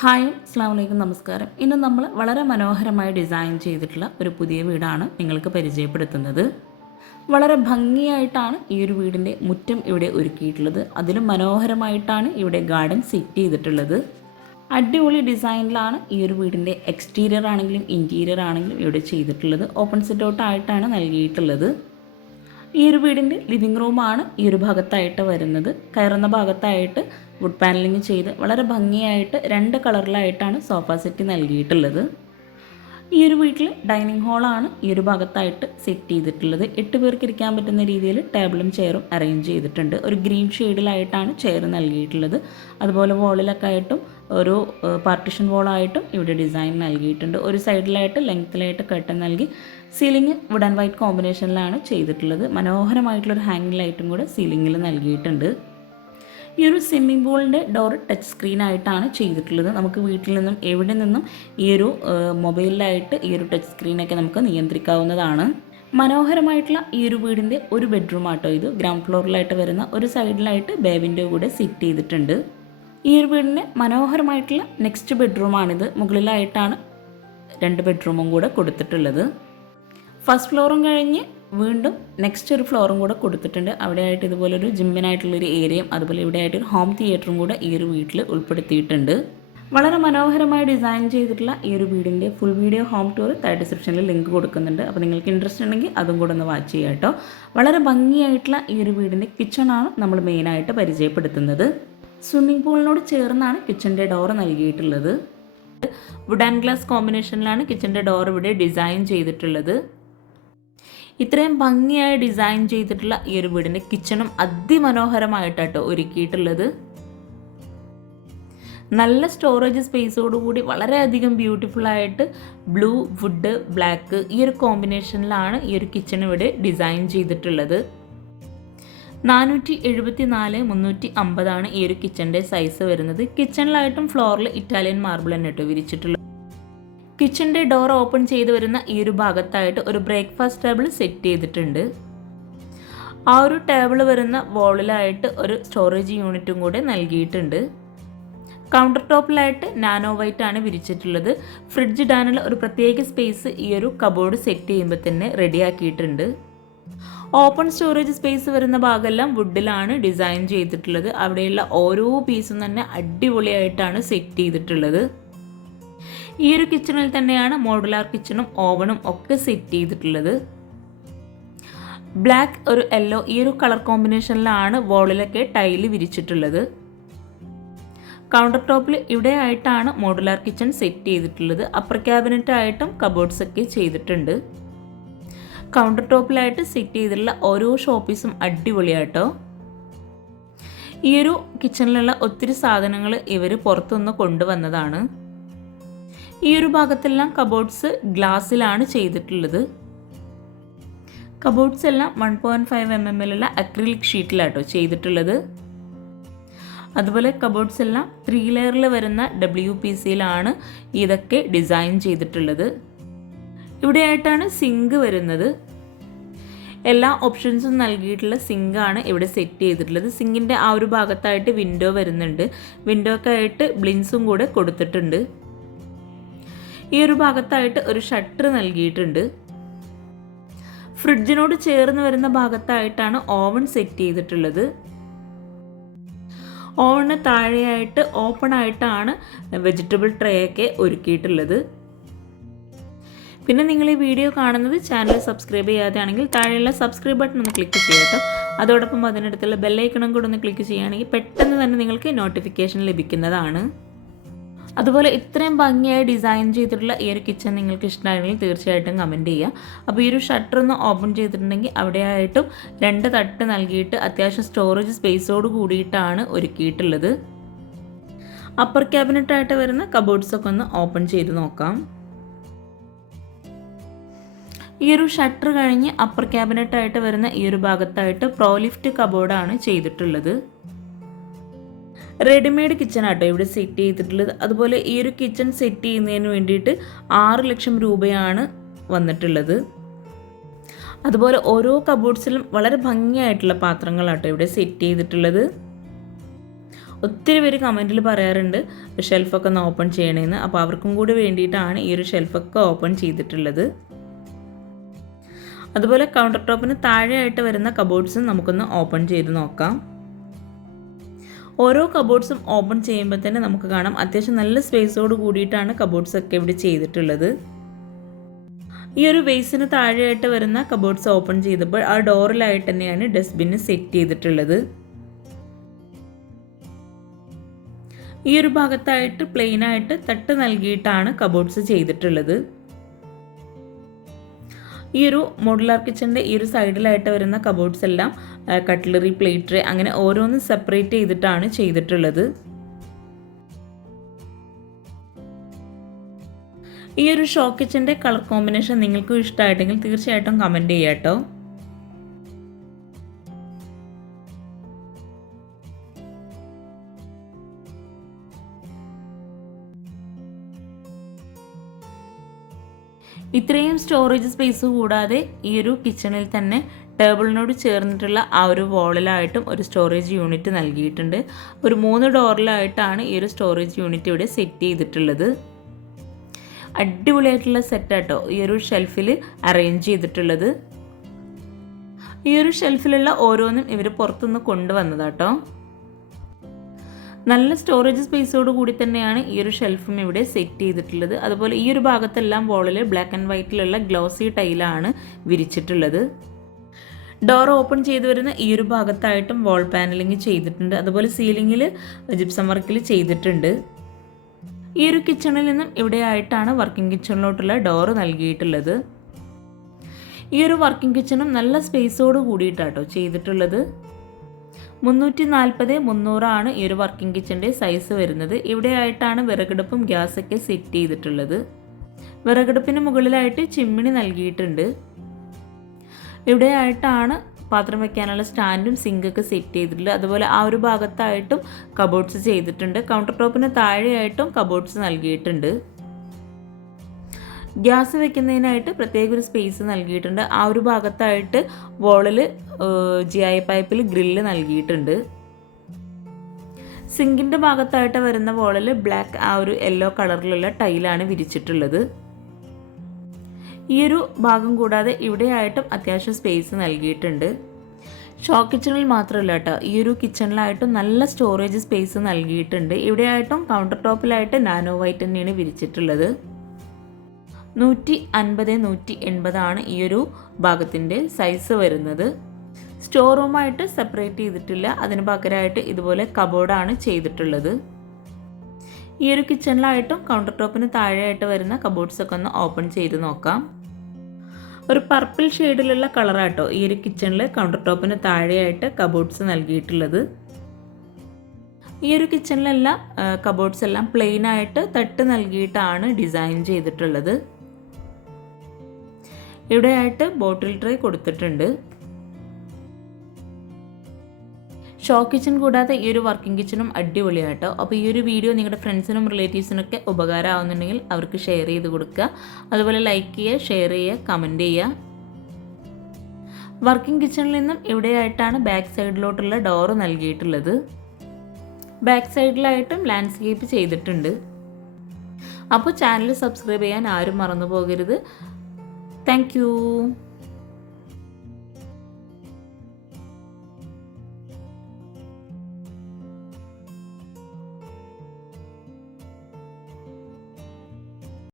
Hi അസ്സാം വലൈക്കും നമസ്കാരം. ഇന്ന് നമ്മൾ വളരെ മനോഹരമായി ഡിസൈൻ ചെയ്തിട്ടുള്ള ഒരു പുതിയ വീടാണ് നിങ്ങൾക്ക് പരിചയപ്പെടുത്തുന്നത്. വളരെ ഭംഗിയായിട്ടാണ് ഈ ഒരു വീടിന്റെ മുറ്റം ഇവിടെ ഒരുക്കിയിട്ടുള്ളത്. അതിലും മനോഹരമായിട്ടാണ് ഇവിടെ ഗാർഡൻ സെറ്റ് ചെയ്തിട്ടുള്ളത്. അടിപൊളി ഡിസൈനിലാണ് ഈ ഒരു വീടിന്റെ എക്സ്റ്റീരിയർ ആണെങ്കിലും ഇന്റീരിയർ ആണെങ്കിലും ഇവിടെ ചെയ്തിട്ടുള്ളത്. ഓപ്പൺ സെറ്റ് ഔട്ട് ആയിട്ടാണ് നൽകിയിട്ടുള്ളത്. ഈ ഒരു വീടിന്റെ ലിവിങ് റൂമാണ് ഈ ഒരു ഭാഗത്തായിട്ട് വരുന്നത്. കയറുന്ന ഭാഗത്തായിട്ട് വുഡ് പാനലിങ് ചെയ്ത് വളരെ ഭംഗിയായിട്ട് രണ്ട് കളറിലായിട്ടാണ് സോഫ സെറ്റ് നൽകിയിട്ടുള്ളത്. ഈ ഒരു വീട്ടിൽ ഡൈനിങ് ഹാളാണ് ഈ ഒരു ഭാഗത്തായിട്ട് സെറ്റ് ചെയ്തിട്ടുള്ളത്. എട്ട് പേർക്ക് ഇരിക്കാൻ പറ്റുന്ന രീതിയിൽ ടേബിളും ചെയറും അറേഞ്ച് ചെയ്തിട്ടുണ്ട്. ഒരു ഗ്രീൻ ഷെയ്ഡിലായിട്ടാണ് ചെയർ നൽകിയിട്ടുള്ളത്. അതുപോലെ വോളിലൊക്കെ ആയിട്ടും ഒരു പാർട്ടിഷൻ വോളായിട്ടും ഇവിടെ ഡിസൈൻ നൽകിയിട്ടുണ്ട്. ഒരു സൈഡിലായിട്ട് ലെങ്ത്തിലായിട്ട് കട്ടൻ നൽകി സീലിംഗ് വുഡ് ആൻഡ് വൈറ്റ് കോമ്പിനേഷനിലാണ് ചെയ്തിട്ടുള്ളത്. മനോഹരമായിട്ടുള്ളൊരു ഹാങ്ങിങ് ലൈറ്റും കൂടെ സീലിംഗിൽ നൽകിയിട്ടുണ്ട്. ഈ ഒരു സ്വിമ്മിംഗ് പൂളിന്റെ ഡോർ ടച്ച് സ്ക്രീൻ ആയിട്ടാണ് ചെയ്തിട്ടുള്ളത്. നമുക്ക് വീട്ടിൽ നിന്നും എവിടെ നിന്നും ഈ ഒരു മൊബൈലിലായിട്ട് ഈ ഒരു ടച്ച് സ്ക്രീനൊക്കെ നമുക്ക് നിയന്ത്രിക്കാവുന്നതാണ്. മനോഹരമായിട്ടുള്ള ഈ ഒരു വീടിന്റെ ഒരു ബെഡ്റൂം ആട്ടോ ഇത്. ഗ്രൗണ്ട് ഫ്ലോറിലായിട്ട് വരുന്ന ഒരു സൈഡിലായിട്ട് ബേബിന്റെ കൂടെ സിറ്റ് ചെയ്തിട്ടുണ്ട്. ഈ ഒരു വീടിന്റെ മനോഹരമായിട്ടുള്ള നെക്സ്റ്റ് ബെഡ്റൂമാണിത് മുകളിലായിട്ടാണ് രണ്ട് ബെഡ്റൂമും കൂടെ കൊടുത്തിട്ടുള്ളത്. ഫസ്റ്റ് ഫ്ലോറും കഴിഞ്ഞ് വീണ്ടും നെക്സ്റ്റ് ഒരു ഫ്ലോറും കൂടെ കൊടുത്തിട്ടുണ്ട്. അവിടെയായിട്ട് ഇതുപോലൊരു ജിമ്മിനായിട്ടുള്ളൊരു ഏരിയയും അതുപോലെ ഇവിടെ ആയിട്ട് ഒരു ഹോം തിയേറ്ററും കൂടെ ഈ ഒരു വീട്ടിൽ ഉൾപ്പെടുത്തിയിട്ടുണ്ട്. വളരെ മനോഹരമായി ഡിസൈൻ ചെയ്തിട്ടുള്ള ഈ ഒരു വീടിന്റെ ഫുൾ വീഡിയോ ഹോം ടൂർ താഴെ ഡിസ്ക്രിപ്ഷനിൽ ലിങ്ക് കൊടുക്കുന്നുണ്ട്. അപ്പോൾ നിങ്ങൾക്ക് ഇൻട്രസ്റ്റ് ഉണ്ടെങ്കിൽ അതും കൂടെ ഒന്ന് വാച്ച് ചെയ്യാം കേട്ടോ. വളരെ ഭംഗിയായിട്ടുള്ള ഈ ഒരു വീടിന്റെ കിച്ചണാണ് നമ്മൾ മെയിനായിട്ട് പരിചയപ്പെടുത്തുന്നത്. സ്വിമ്മിംഗ് പൂളിനോട് ചേർന്നാണ് കിച്ചന്റെ ഡോർ നൽകിയിട്ടുള്ളത്. വുഡ് ആൻഡ് ഗ്ലാസ് കോമ്പിനേഷനിലാണ് കിച്ചന്റെ ഡോർ ഇവിടെ ഡിസൈൻ ചെയ്തിട്ടുള്ളത്. ഇത്രയും ഭംഗിയായി ഡിസൈൻ ചെയ്തിട്ടുള്ള ഈ ഒരു വീടിന്റെ കിച്ചണും അതിമനോഹരമായിട്ടാട്ടോ ഒരുക്കിയിട്ടുള്ളത്. നല്ല സ്റ്റോറേജ് സ്പേസോടുകൂടി വളരെയധികം ബ്യൂട്ടിഫുൾ ആയിട്ട് ബ്ലൂ വുഡ് ബ്ലാക്ക് ഈ ഒരു കോമ്പിനേഷനിലാണ് ഈ ഒരു കിച്ചൺ ഇവിടെ ഡിസൈൻ ചെയ്തിട്ടുള്ളത്. നാനൂറ്റി എഴുപത്തി നാല് മുന്നൂറ്റി അമ്പതാണ് ഈ ഒരു കിച്ചന്റെ സൈസ് വരുന്നത് കിച്ചണിലായിട്ടും ഫ്ലോറിൽ ഇറ്റാലിയൻ മാർബിൾ തന്നെ കേട്ടോ കിച്ചന്റെ ഡോർ ഓപ്പൺ ചെയ്ത് വരുന്ന ഈ ഒരു ഭാഗത്തായിട്ട് ഒരു ബ്രേക്ക്ഫാസ്റ്റ് ടേബിൾ സെറ്റ് ചെയ്തിട്ടുണ്ട്. ആ ഒരു ടേബിൾ വരുന്ന വോളിലായിട്ട് ഒരു സ്റ്റോറേജ് യൂണിറ്റും കൂടെ നൽകിയിട്ടുണ്ട്. കൗണ്ടർ ടോപ്പിലായിട്ട് നാനോ വൈറ്റ് ആണ് വിരിച്ചിട്ടുള്ളത്. ഫ്രിഡ്ജ് ഇടാനുള്ള ഒരു പ്രത്യേക സ്പേസ് ഈ ഒരു കബോർഡ് സെറ്റ് ചെയ്യുമ്പോൾ തന്നെ റെഡിയാക്കിയിട്ടുണ്ട് ഓപ്പൺ സ്റ്റോറേജ് സ്പേസ് വരുന്ന ഭാഗമെല്ലാം വുഡിലാണ് ഡിസൈൻ ചെയ്തിട്ടുള്ളത്. അവിടെയുള്ള ഓരോ പീസും തന്നെ അടിപൊളിയായിട്ടാണ് സെറ്റ് ചെയ്തിട്ടുള്ളത്. ഈ ഒരു കിച്ചണിൽ തന്നെയാണ് മോഡുലാർ കിച്ചണും ഓവണും ഒക്കെ സെറ്റ് ചെയ്തിട്ടുള്ളത്. ബ്ലാക്ക് ഒരു യെല്ലോ ഈ ഒരു കളർ കോമ്പിനേഷനിലാണ് വോളിലൊക്കെ ടൈൽ വിരിച്ചിട്ടുള്ളത്. കൗണ്ടർ ടോപ്പിൽ ഇവിടെ ആയിട്ടാണ് മോഡുലാർ കിച്ചൺ സെറ്റ് ചെയ്തിട്ടുള്ളത്. അപ്പർ ക്യാബിനറ്റ് ആയിട്ടും കബോർഡ്സ് ഒക്കെ ചെയ്തിട്ടുണ്ട്. കൗണ്ടർ ടോപ്പിലായിട്ട് സെറ്റ് ചെയ്തിട്ടുള്ള ഓരോ ഷോപ്പീസും അടിപൊളിയാട്ടോ. ഈ ഒരു കിച്ചണിലുള്ള ഒത്തിരി സാധനങ്ങൾ ഇവർ പുറത്തുനിന്ന് കൊണ്ടുവന്നതാണ്. ഈ ഒരു ഭാഗത്തെല്ലാം കബോർഡ്സ് ഗ്ലാസ്സിലാണ് ചെയ്തിട്ടുള്ളത്. കബോർഡ്സ് എല്ലാം one point five M M എല്ലുള്ള acrylic ഷീറ്റിലാട്ടോ ചെയ്തിട്ടുള്ളത്. അതുപോലെ കബോർഡ്സ് എല്ലാം ത്രീ ലെയറിൽ വരുന്ന ഡബ്ല്യു പി സിയിലാണ് ഇതൊക്കെ ഡിസൈൻ ചെയ്തിട്ടുള്ളത്. ഇവിടെയായിട്ടാണ് സിങ്ക് വരുന്നത്. എല്ലാ ഓപ്ഷൻസും നൽകിയിട്ടുള്ള സിങ്കാണ് ഇവിടെ സെറ്റ് ചെയ്തിട്ടുള്ളത്. സിങ്കിന്റെ ആ ഒരു ഭാഗത്തായിട്ട് വിൻഡോ വരുന്നുണ്ട്. വിൻഡോ ഒക്കെ ആയിട്ട് ബ്ലിൻസും കൂടെ കൊടുത്തിട്ടുണ്ട്. ഈ ഒരു ഭാഗത്തായിട്ട് ഒരു ഷട്ടർ നൽകിയിട്ടുണ്ട്. ഫ്രിഡ്ജിനോട് ചേർന്ന് വരുന്ന ഭാഗത്തായിട്ടാണ് ഓവൻ സെറ്റ് ചെയ്തിട്ടുള്ളത്. ഓവണിന് താഴെയായിട്ട് ഓപ്പൺ ആയിട്ടാണ് വെജിറ്റബിൾ ട്രേ ഒക്കെ ഒരുക്കിയിട്ടുള്ളത്. പിന്നെ നിങ്ങൾ ഈ വീഡിയോ കാണുന്നത് ചാനൽ സബ്സ്ക്രൈബ് ചെയ്യാതെയാണെങ്കിൽ താഴെയുള്ള സബ്സ്ക്രൈബ് ബട്ടൺ ഒന്ന് ക്ലിക്ക് ചെയ്യട്ടോ അതോടൊപ്പം അതിനടുത്തുള്ള ബെല്ലൈക്കണം കൂടെ ഒന്ന് ക്ലിക്ക് ചെയ്യുകയാണെങ്കിൽ പെട്ടെന്ന് തന്നെ നിങ്ങൾക്ക് നോട്ടിഫിക്കേഷൻ ലഭിക്കുന്നതാണ്. അതുപോലെ ഇത്രയും ഭംഗിയായി ഡിസൈൻ ചെയ്തിട്ടുള്ള ഈ ഒരു കിച്ചൺ നിങ്ങൾക്ക് ഇഷ്ടമായിരുന്നെങ്കിൽ തീർച്ചയായിട്ടും കമന്റ് ചെയ്യുക. അപ്പോൾ ഈ ഒരു ഷട്ടർ ഒന്ന് ഓപ്പൺ ചെയ്തിട്ടുണ്ടെങ്കിൽ അവിടെയായിട്ടും രണ്ട് തട്ട് നൽകിയിട്ട് അത്യാവശ്യം സ്റ്റോറേജ് സ്പേസോട് കൂടിയിട്ടാണ് ഒരുക്കിയിട്ടുള്ളത്. അപ്പർ ക്യാബിനറ്റായിട്ട് വരുന്ന കബോർഡ്സൊക്കെ ഒന്ന് ഓപ്പൺ ചെയ്ത് നോക്കാം. ഈ ഒരു ഷട്ടർ കഴിഞ്ഞ് അപ്പർ ക്യാബിനറ്റായിട്ട് വരുന്ന ഈ ഒരു ഭാഗത്തായിട്ട് പ്രോലിഫ്റ്റ് കബോർഡാണ് ചെയ്തിട്ടുള്ളത്. റെഡിമെയ്ഡ് കിച്ചൺ ആട്ടോ. ഇവിടെ സെറ്റ് ചെയ്തിട്ടുള്ളത്. അതുപോലെ ഈ ഒരു കിച്ചൺ സെറ്റ് ചെയ്യുന്നതിന് വേണ്ടിയിട്ട് ആറ് ലക്ഷം രൂപയാണ് വന്നിട്ടുള്ളത്. അതുപോലെ ഓരോ കബോർഡ്സിലും വളരെ ഭംഗിയായിട്ടുള്ള പാത്രങ്ങളാട്ടോ ഇവിടെ സെറ്റ് ചെയ്തിട്ടുള്ളത്. ഒത്തിരി പേര് കമന്റിൽ പറയാറുണ്ട് ഷെൽഫൊക്കെ ഒന്ന് ഓപ്പൺ ചെയ്യണമെന്ന് അപ്പോൾ അവർക്കും കൂടി വേണ്ടിയിട്ടാണ് ഈ ഒരു ഷെൽഫൊക്കെ ഓപ്പൺ ചെയ്തിട്ടുള്ളത്. അതുപോലെ കൗണ്ടർ ടോപ്പിന് താഴെയായിട്ട് വരുന്ന കബോർഡ്സും നമുക്കൊന്ന് ഓപ്പൺ ചെയ്ത് നോക്കാം. ഓരോ കബോർഡ്സും ഓപ്പൺ ചെയ്യുമ്പോൾ തന്നെ നമുക്ക് കാണാം. അത്യാവശ്യം നല്ല സ്പേസോട് കൂടിയിട്ടാണ് കബോർഡ്സ് ഒക്കെ ഇവിടെ ചെയ്തിട്ടുള്ളത്. ഈ ഒരു വെയ്സിന് താഴെയായിട്ട് വരുന്ന കബോർഡ്സ് ഓപ്പൺ ചെയ്തപ്പോൾ ആ ഡോറിലായിട്ട് തന്നെയാണ് ഡസ്റ്റ്ബിന് സെറ്റ് ചെയ്തിട്ടുള്ളത്. ഈ ഒരു ഭാഗത്തായിട്ട് പ്ലെയിനായിട്ട് തട്ട് നൽകിയിട്ടാണ് കബോർഡ്സ് ചെയ്തിട്ടുള്ളത്. ഈ ഒരു മോഡുലാർ കിച്ചന്റെ ഈ ഒരു സൈഡിലായിട്ട് വരുന്ന കബോർഡ്സ് എല്ലാം കട്ട്ലറി പ്ലേറ്റ് അങ്ങനെ ഓരോന്നും സെപ്പറേറ്റ് ചെയ്തിട്ടാണ് ചെയ്തിട്ടുള്ളത്. ഈ ഒരു ഷോ കിച്ചന്റെ കളർ കോമ്പിനേഷൻ നിങ്ങൾക്കും ഇഷ്ടമായിട്ടെങ്കിൽ തീർച്ചയായിട്ടും കമന്റ് ചെയ്യാം കേട്ടോ ഇത്രയും സ്റ്റോറേജ് സ്പേസ് കൂടാതെ ഈ ഒരു കിച്ചണിൽ തന്നെ ടേബിളിനോട് ചേർന്നിട്ടുള്ള ആ ഒരു വോളിലായിട്ടും ഒരു സ്റ്റോറേജ് യൂണിറ്റ് നൽകിയിട്ടുണ്ട്. ഒരു മൂന്ന് ഡോറിലായിട്ടാണ് ഈ ഒരു സ്റ്റോറേജ് യൂണിറ്റ് ഇവിടെ സെറ്റ് ചെയ്തിട്ടുള്ളത്. അടിപൊളിയായിട്ടുള്ള സെറ്റാട്ടോ ഈ ഒരു ഷെൽഫിൽ അറേഞ്ച് ചെയ്തിട്ടുള്ളത്. ഈ ഒരു ഷെൽഫിലുള്ള ഓരോന്നും ഇവർ പുറത്തുനിന്ന് കൊണ്ടുവന്നതാട്ടോ. നല്ല സ്റ്റോറേജ് സ്പേസോട് കൂടി തന്നെയാണ് ഈ ഒരു ഷെൽഫും ഇവിടെ സെറ്റ് ചെയ്തിട്ടുള്ളത്. അതുപോലെ ഈ ഒരു ഭാഗത്തെല്ലാം വോളിൽ ബ്ലാക്ക് ആൻഡ് വൈറ്റിലുള്ള ഗ്ലോസി ടൈലാണ് വിരിച്ചിട്ടുള്ളത്. ഡോർ ഓപ്പൺ ചെയ്തു വരുന്ന ഈ ഒരു ഭാഗത്തായിട്ടും വാൾ പാനലിങ് ചെയ്തിട്ടുണ്ട്. അതുപോലെ സീലിങ്ങിൽ ജിപ്സം വർക്കിൽ ചെയ്തിട്ടുണ്ട്. ഈ ഒരു കിച്ചണിൽ നിന്നും ഇവിടെ ആയിട്ടാണ് വർക്കിംഗ് കിച്ചണിലോട്ടുള്ള ഡോർ നൽകിയിട്ടുള്ളത്. ഈ ഒരു വർക്കിംഗ് കിച്ചണും നല്ല സ്പേസോട് കൂടിയിട്ടാട്ടോ ചെയ്തിട്ടുള്ളത്. മുന്നൂറ്റി നാൽപ്പത് മുന്നൂറാണ് ഈ ഒരു വർക്കിംഗ് കിച്ചന്റെ സൈസ് വരുന്നത്. ഇവിടെ ആയിട്ടാണ് വിറകടുപ്പും ഗ്യാസൊക്കെ സെറ്റ് ചെയ്തിട്ടുള്ളത്. വിറകടുപ്പിന് മുകളിലായിട്ട് ചിമ്മിണി നൽകിയിട്ടുണ്ട്. ഇവിടെ ആയിട്ടാണ് പാത്രം വെക്കാനുള്ള സ്റ്റാൻഡും സിങ്കൊക്കെ സെറ്റ് ചെയ്തിട്ടുള്ളത്. അതുപോലെ ആ ഒരു ഭാഗത്തായിട്ടും കബോർഡ്സ് ചെയ്തിട്ടുണ്ട്. കൗണ്ടർ ടോപ്പിന് താഴെയായിട്ടും കബോർഡ്സ് നൽകിയിട്ടുണ്ട്. ഗ്യാസ് വെക്കുന്നതിനായിട്ട് പ്രത്യേക ഒരു സ്പേസ് നൽകിയിട്ടുണ്ട്. ആ ഒരു ഭാഗത്തായിട്ട് വോളിൽ ജി ഐ പൈപ്പിൽ ഗ്രില്ല് നൽകിയിട്ടുണ്ട്. സിങ്കിന്റെ ഭാഗത്തായിട്ട് വരുന്ന വോളിൽ ബ്ലാക്ക് ആ ഒരു യെല്ലോ കളറിലുള്ള ടൈലാണ് വിരിച്ചിട്ടുള്ളത്. ഈ ഒരു ഭാഗം കൂടാതെ ഇവിടെയായിട്ടും അത്യാവശ്യം സ്പേസ് നൽകിയിട്ടുണ്ട്. ഷോ കിച്ചണിൽ മാത്രമല്ല കേട്ടോ ഈ ഒരു കിച്ചണിലായിട്ടും നല്ല സ്റ്റോറേജ് സ്പേസ് നൽകിയിട്ടുണ്ട്. ഇവിടെയായിട്ടും കൗണ്ടർ ടോപ്പിലായിട്ട് നാനോ വൈറ്റ് തന്നെയാണ് വിരിച്ചിട്ടുള്ളത്. നൂറ്റി അൻപത് നൂറ്റി എൺപതാണ് ഈ ഒരു ഭാഗത്തിന്റെ സൈസ് വരുന്നത്. സ്റ്റോർ റൂമായിട്ട് സെപ്പറേറ്റ് ചെയ്തിട്ടില്ല. അതിന് പകരമായിട്ട് ഇതുപോലെ കബോർഡാണ് ചെയ്തിട്ടുള്ളത്. ഈ ഒരു കിച്ചണിലായിട്ടും കൗണ്ടർ ടോപ്പിന് താഴെയായിട്ട് വരുന്ന കബോർഡ്സൊക്കെ ഒന്ന് ഓപ്പൺ ചെയ്ത് നോക്കാം. ഒരു പർപ്പിൾ ഷെയ്ഡിലുള്ള കളറാട്ടോ ഈ ഒരു കിച്ചണിൽ കൗണ്ടർ ടോപ്പിന് താഴെയായിട്ട് കബോർഡ്സ് നൽകിയിട്ടുള്ളത്. ഈ ഒരു കിച്ചണിലെല്ലാം കബോർഡ്സ് എല്ലാം പ്ലെയിൻ ആയിട്ട് തട്ട് നൽകിയിട്ടാണ് ഡിസൈൻ ചെയ്തിട്ടുള്ളത്. ഇവിടെയായിട്ട് ബോട്ടിൽ ട്രേ കൊടുത്തിട്ടുണ്ട്. ഷോ കിച്ചൺ കൂടാതെ ഈ ഒരു വർക്കിംഗ് കിച്ചണും അടിപൊളിയായിട്ടോ അപ്പോൾ ഈ ഒരു വീഡിയോ നിങ്ങളുടെ ഫ്രണ്ട്സിനും റിലേറ്റീവ്സിനൊക്കെ ഉപകാരമാകുന്നുണ്ടെങ്കിൽ അവർക്ക് ഷെയർ ചെയ്ത് കൊടുക്കുക. അതുപോലെ ലൈക്ക് ചെയ്യുക ഷെയർ ചെയ്യുക കമന്റ് ചെയ്യുക. വർക്കിംഗ് കിച്ചണിൽ നിന്നും ഇവിടെയായിട്ടാണ് ബാക്ക് സൈഡിലോട്ടുള്ള ഡോറ് നൽകിയിട്ടുള്ളത്. ബാക്ക് സൈഡിലായിട്ടും ലാൻഡ്സ്കേപ്പ് ചെയ്തിട്ടുണ്ട്. അപ്പോൾ ചാനൽ സബ്സ്ക്രൈബ് ചെയ്യാൻ ആരും മറന്നു പോകരുത്. Thank you.